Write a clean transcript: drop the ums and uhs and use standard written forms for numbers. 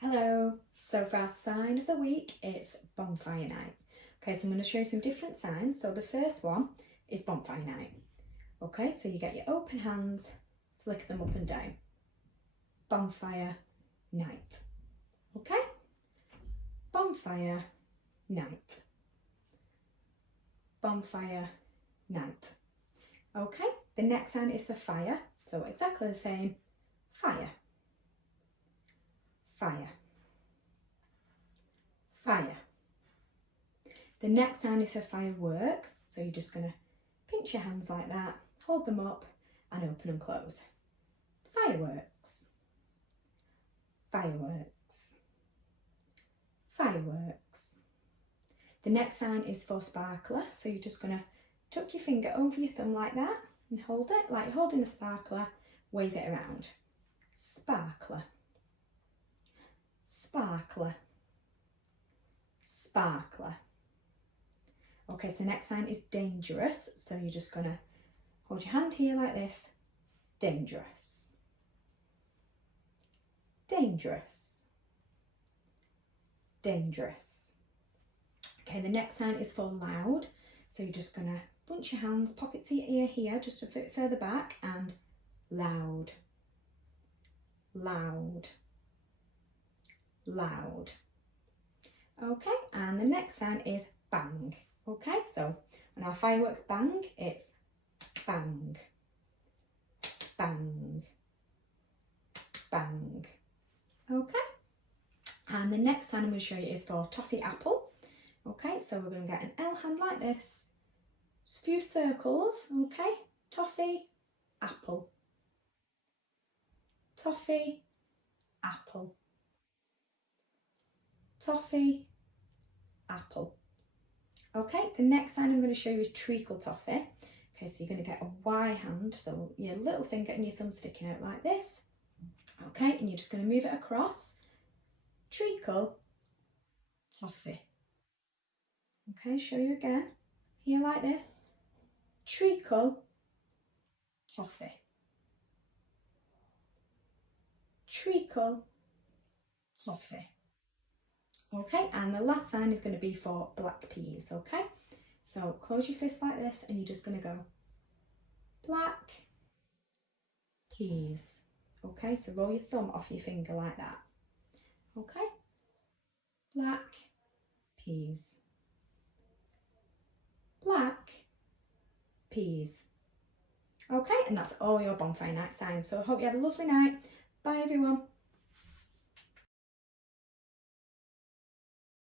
Hello, so for our sign of the week, it's bonfire night. Okay, so I'm going to show you some different signs. So the first one is bonfire night. Okay, so you get your open hands, flick them up and down. Bonfire night. Okay, bonfire night. Bonfire night. Okay, the next sign is for fire. So exactly the same, fire. Fire. Fire. The next sign is for firework. So you're just going to pinch your hands like that, hold them up and open and close. Fireworks. Fireworks. Fireworks. The next sign is for sparkler. So you're just going to tuck your finger over your thumb like that and hold it like you're holding a sparkler, wave it around. Sparkler. Sparkler. Sparkler. Okay, so next sign is dangerous. So you're just going to hold your hand here like this. Dangerous. Dangerous. Dangerous. Okay, the next sign is for loud. So you're just going to bunch your hands, pop it to your ear here, just a bit further back, and loud. Loud. Loud. Okay, and the next sign is bang. Okay, so on our fireworks bang, it's bang, bang, bang. Okay, and the next sign I'm going to show you is for toffee apple. Okay, so we're going to get an L hand like this, just a few circles. Okay, toffee apple, toffee apple, toffee apple. Okay, the next sign I'm going to show you is treacle toffee. Okay, so you're going to get a Y hand, so your little finger and your thumb sticking out like this. Okay, and you're just going to move it across. Treacle toffee. Okay, show you again. Here like this. Treacle toffee. Treacle toffee. Okay, and the last sign is going to be for black peas. Okay, so close your fist like this and you're just going to go black peas. Okay, so roll your thumb off your finger like that. Okay, black peas. Black peas. Okay, and that's all your bonfire night signs. So I hope you have a lovely night. Bye everyone.